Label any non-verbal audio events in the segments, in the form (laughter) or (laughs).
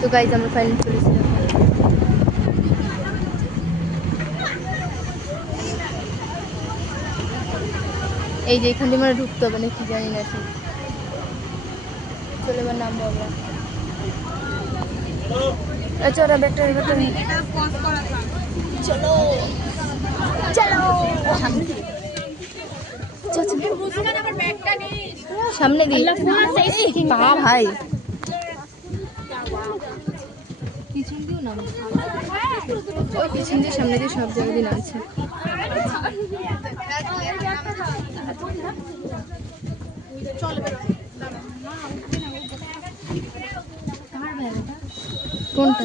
তো গাইজ আমরা ফাইনাল চলেছি এই যে এখান দিয়ে মানে ঢুকতে হবে না কি জানি না ঠিক চলে এবার নামবো আমরা। আচ্ছা ওরা ব্যাগটা ব্যাগটা চলো চলো। সামনে দিয়ে। পা ভাই পিছন দিয়েও নাম ওই পিছন দিয়ে সামনে দিয়ে সব জায়গা দিন আছে। কোনটা?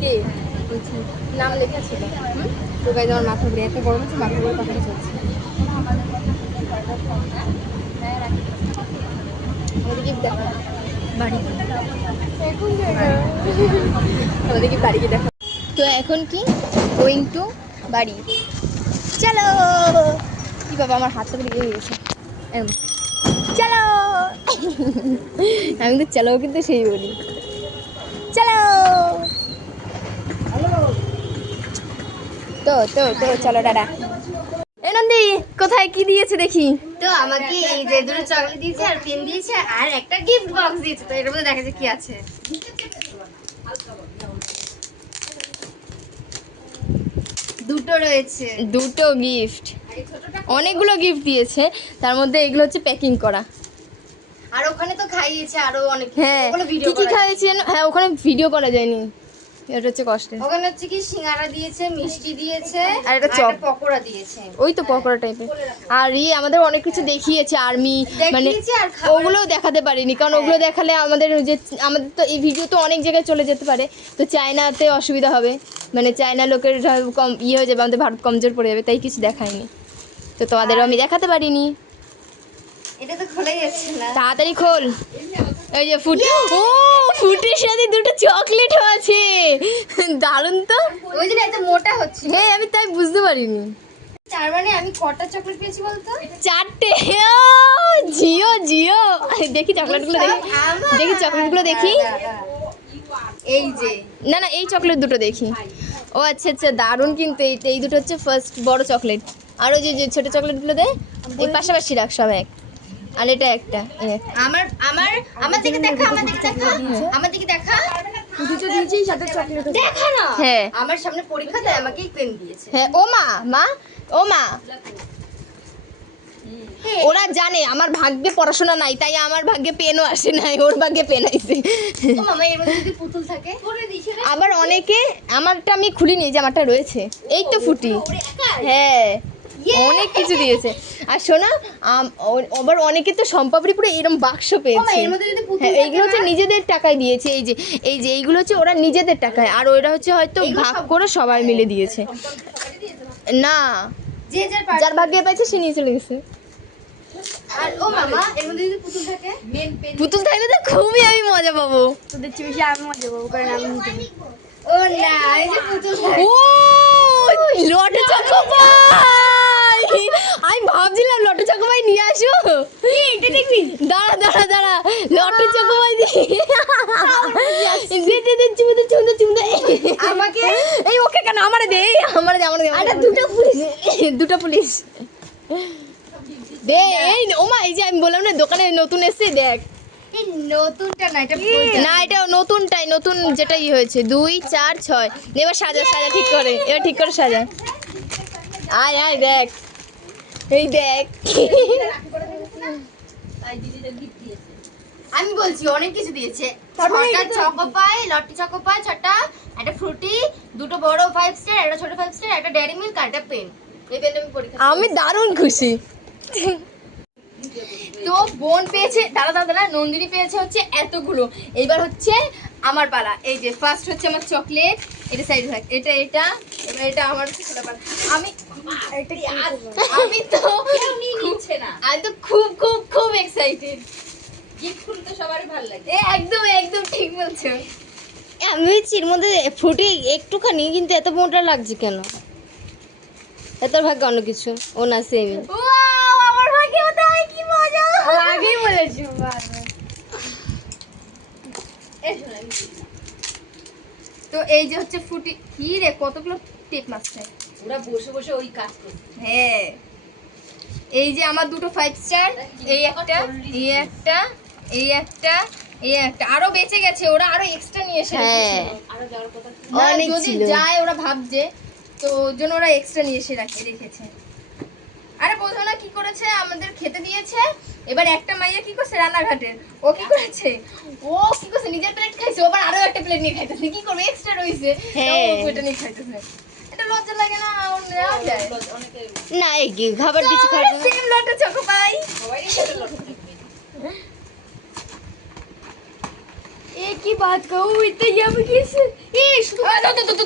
কে? নাম লেখা ছিল। মাথা ঘুরে এত গরম আছে মাথা ঘুরে কথা চলছে। আমাদের দেখো। বাড়ি। আমাদের কি বাড়ি দেখো। তো এখন কি? গোয়িং টু বাড়ি। চলো! কি বাবা আমার হাতটা ইয়ে হয়ে গেছে। চলো! আমি তো চলো কিন্তু সেই বলি চলো তো তো তো চলো দাদা এ নন্দী কোথায় কি দিয়েছে দেখি? তো আমাকে এই যে দুটো চকলেট দিয়েছে আর পেন দিয়েছে আর একটা গিফট বক্স দিয়েছে তো এর মধ্যে দেখা যাচ্ছে কি আছে। দুটো রয়েছে। দুটো গিফট অনেকগুলো গিফট দিয়েছে তার মধ্যে এগুলো হচ্ছে প্যাকিং করা। আর ওখানে তো খাইয়েছে আরও অনেক হ্যাঁ কি কি খাইয়েছি যেন? হ্যাঁ ওখানে ভিডিও করা যায়নি। এটা হচ্ছে কষ্টে ওখানে হচ্ছে কি সিঙ্গারা দিয়েছে মিষ্টি দিয়েছে আর একটা চপ। পকোড়া দিয়েছে। ওই তো পকোড়া টাইপের আর ইয়ে আমাদের অনেক কিছু দেখিয়েছে আর্মি মানে ওগুলোও দেখাতে পারিনি কারণ ওগুলো দেখালে আমাদের যে আমাদের তো এই ভিডিও তো অনেক জায়গায় চলে যেতে পারে। তো চায়নাতে অসুবিধা হবে। মানে চায়না লোকের কম ইয়ে হয়ে যাবে আমাদের ভারত কমজোর পড়ে যাবে তাই কিছু দেখায়নি। তো তোমাদেরও আমি দেখাতে পারিনি। এটা তো খোলাই যাচ্ছে না। তাড়াতাড়ি খোল। এই যে ফুট ও! ফুটের সাথে দুটো চকলেটও আছে। দারুণ তো। ওই জন্য এত মোটা হচ্ছে। হ্যাঁ আমি তাই বুঝতে পারিনি। তার মানে আমি কটা চকলেট পেয়েছি বলতো? চারটে। জিও জিও। দেখি চকলেটগুলো দেখি। দেখি চকলেটগুলো দেখি। এই যে। না না এই চকলেট দুটো দেখি। ও আচ্ছা আচ্ছা দারুণ কিন্তু। এই এই দুটো হচ্ছে ফার্স্ট বড় চকলেট আর ওই যে যে ছোটো চকলেটগুলো দে এই পাশাপাশি রাখ সব এক। আর এটা একটা। আমার আমার আমার দিকে দেখা আমার দিকে দেখা আমার দিকে দেখা। দুটো দিয়েছি সাথে চকলেট দেখা না। হ্যাঁ। আমার সামনে পরীক্ষা দেয় আমাকেই পেন দিয়েছে। হ্যাঁ ও মা মা ও মা। ওরা জানে আমার ভাগ্যে পড়াশোনা নাই তাই আমার ভাগ্যে পেনও আসে নাই ওর ভাগ্যে পেন আইছে। আবার অনেকে আমারটা আমি খুলিনি যে আমারটা রয়েছে। এই তো ফুটি। হ্যাঁ। অনেক কিছু দিয়েছে। আর শোনা আম- আবার অনেকে তো সম্পাপড়ি পুরো এরকম বাক্স পেয়েছে। এর মধ্যে যদি পুতুল হ্যাঁ এইগুলো হচ্ছে নিজেদের টাকায় দিয়েছে এই যে এই যে এইগুলো হচ্ছে ওরা নিজেদের টাকায় আর ওরা হচ্ছে হয়তো ভাগ করে সবাই মিলে দিয়েছে। না? যার ভাগ্যে পাইছে সে নিয়ে চলে গেছে। আর ও মামা এর মধ্যে যদি পুতুল থাকে? পুতুল থাকলে তো খুবই আমি মজা পাবো। তোদের চেয়ে বেশি আমি মজা পাবো কারণ আমি ও না এই যে পুতুল ও লটে চকোপাই নিয়ে আসো। এটা দেখবি? দাঁড়া দাঁড়া দাঁড়া। লটে চকোপাই দি দে দে দে চুমু দে চুমু দে চুমু দে। আমাকে? এই ওকে কেন? আমারে দে আমারে দে আমারে দে আরে দুটো পুলিশ। দুটো পুলিশ। দে এই ওমা এই যে আমি বললাম না দোকানে নতুন এসেছে দেখ। নতুনটা না এটা না এটা নতুনটাই নতুন যেটা ই হয়েছে। দুই চার ছয়। এবার সাজা সাজা ঠিক করে এবার ঠিক করে সাজা। আয় আয় দেখ। এই দেখ। আমি বলছি অনেক কিছু দিয়েছে। ছটা চকো পাই লট্টি চকো পাই ছটা একটা ফ্রুটি দুটো বড় ফাইভ স্টার একটা ছোট ফাইভ স্টার একটা ডেয়ারি মিল্ক আর একটা পেন এই পেনটা আমি পরীক্ষা আমি দারুণ খুশি। তো বোন পেয়েছে দাদা দাদা দাদা নন্দিনী পেয়েছে হচ্ছে এতগুলো। এইবার হচ্ছে আমার পালা। এই যে ফার্স্ট হচ্ছে আমার চকলেট এটা সাইড ভাগ এটা এটা এবার এটা আমার হচ্ছে ছোট পালা। আমি আমি তো নিচ্ছে না। আমি তো খুব খুব খুব এক্সাইটেড গিফট ফুল তো সবারই ভালো লাগে। এ একদম একদম ঠিক বলছো। আমি এর মধ্যে ফ্রুটি একটুখানি কিন্তু এত মোটা লাগছে কেন? এত ভাগ্য অন্য কিছু। ও না সেমি আমার ভাগ্যে ওটাই কি মজা। আগেই বলেছ তো এই যে হচ্ছে ফুটি কি রে কতগুলো টেপ মারছে? ওরা বসে বসে ওই কাজ করছে। হ্যাঁ। এই যে আমার দুটো ফাইভ স্টার এই একটা এই একটা এই একটা এই একটা। আরও বেঁচে গেছে ওরা আরও এক্সট্রা নিয়ে এসে হ্যাঁ। আরও যাওয়ার কথা অনেক যদি যায় ওরা ভাবছে তো জন্য ওরা এক্সট্রা নিয়ে এসে রাখে রেখেছে। আরে বোঝো না কি করেছে আমাদের খেতে দিয়েছে। এবার একটা মাইয়া কি করছে রান্নাঘাটের ও কি করেছে? ও কি করছে? নিজের প্লেট খাইছে ও আবার আরও একটা প্লেট নিয়ে খাইতেছে। কি করবে? এক্সট্রা রইছে হ্যাঁ। ও ওইটা নিয়ে খাইতেছে। লাগে না যায়। না এই খাবার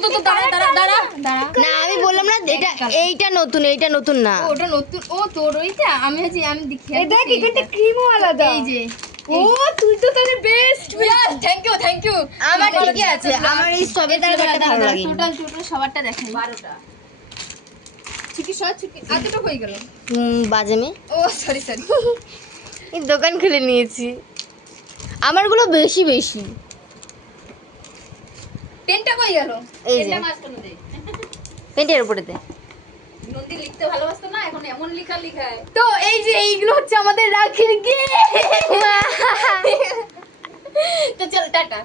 চকো দাঁড়া দাঁড়া দাঁড়া না আমি বললাম না এটা এইটা নতুন এইটা নতুন না। ওটা নতুন ও তোর ওইটা? আমি হচ্ছে আমি দেখি এটা। আলাদা। এই যে। ও তুই তো তাহলে best thank you thank you আমার ঠিকই আছে। আমার এই স্ট্রবেরি ফ্লেভারটা ভালো লাগে টোটাল টোটাল সবারটা দেখাই বারোটা। চিকিৎসা চিকিৎসা এতটা হয়ে গেল। হুম, বাজে মেয়ে। ও সরি সরি এই দোকান খুলে নিয়েছি। আমারগুলো বেশি বেশি। পেনটা কই গেল? এই যে। পেন্টের উপরে দে। নন্দী লিখতে ভালোবাসতো না এখন এমন লেখা লেখায়। তো এই যে এইগুলো হচ্ছে আমাদের রাখির গিয়ে (laughs) তো চল টাটা।